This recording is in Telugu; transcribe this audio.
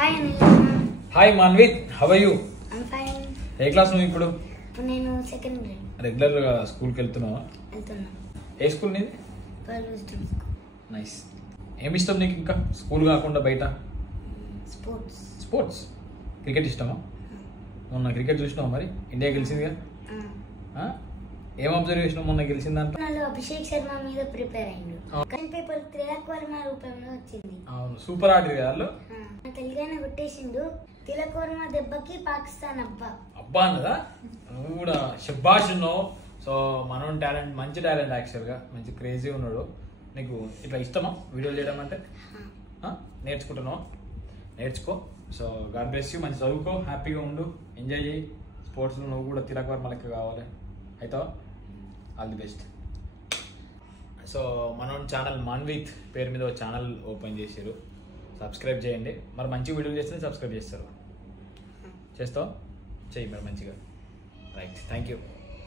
Hi Anil. Hi Manvith, how are you? I am fine. ఏ క్లాస్ నువ్వు ఇప్పుడు? నేను సెకండ్ గ్రేడ్. రెగ్యులర్ గా స్కూల్ కి వెళ్తున్నావా? వెళ్తున్నా. ఏ స్కూల్ నీది? స్కూల్. నైస్. ఏమి ఇష్టం నీకు ఇంకా స్కూల్ కాకుండా బయట? స్పోర్ట్స్. స్పోర్ట్స్. క్రికెట్ ఇష్టమా? మొన్న క్రికెట్ చూసినావా? మరి ఇండియా గెలిచిందిగా. ఏం అబ్జర్వ్ చేసినావు మొన్న గెలిచిందంట? అభిషేక్ శర్మ మీద ప్రిపేర్ అయ్యిండు. క్వశ్చన్ పేపర్ తిలక్ వర్మ రూపంలో వచ్చింది. అవును, సూపర్ ఆడింది కదా వాళ్ళు. తెలుగునే కొట్టేసిండు. తిలక్ వర్మ దెబ్బకి పాకిస్తాన్ అబ్బా అన్నదా? నువ్వు కూడా శబాష్ ఉన్నావు. సో మనం టాలెంట్, మంచి టాలెంట్ యాక్చువల్గా, మంచి క్రేజీ ఉన్నాడు. నీకు ఇట్లా ఇష్టమా వీడియోలు చేయడం అంటే? నేర్చుకుంటున్నావు, నేర్చుకో. So God bless you. మంచి చదువుకో, హ్యాపీగా ఉండు, ఎంజాయ్ చేయి. స్పోర్ట్స్లో నువ్వు కూడా తిలక్ వర్మ లెక్క కావాలి. అయితే ఆల్ ది బెస్ట్. సో మనం ఛానల్ మాన్విత్ పేరు మీద ఒక ఛానల్ ఓపెన్ చేశారు. సబ్స్క్రైబ్ చేయండి. మరి మంచి వీడియోలు చేస్తే సబ్స్క్రైబ్ చేస్తారు. చేస్తావు? చెయ్యి మరి మంచిగా. Right, thank you.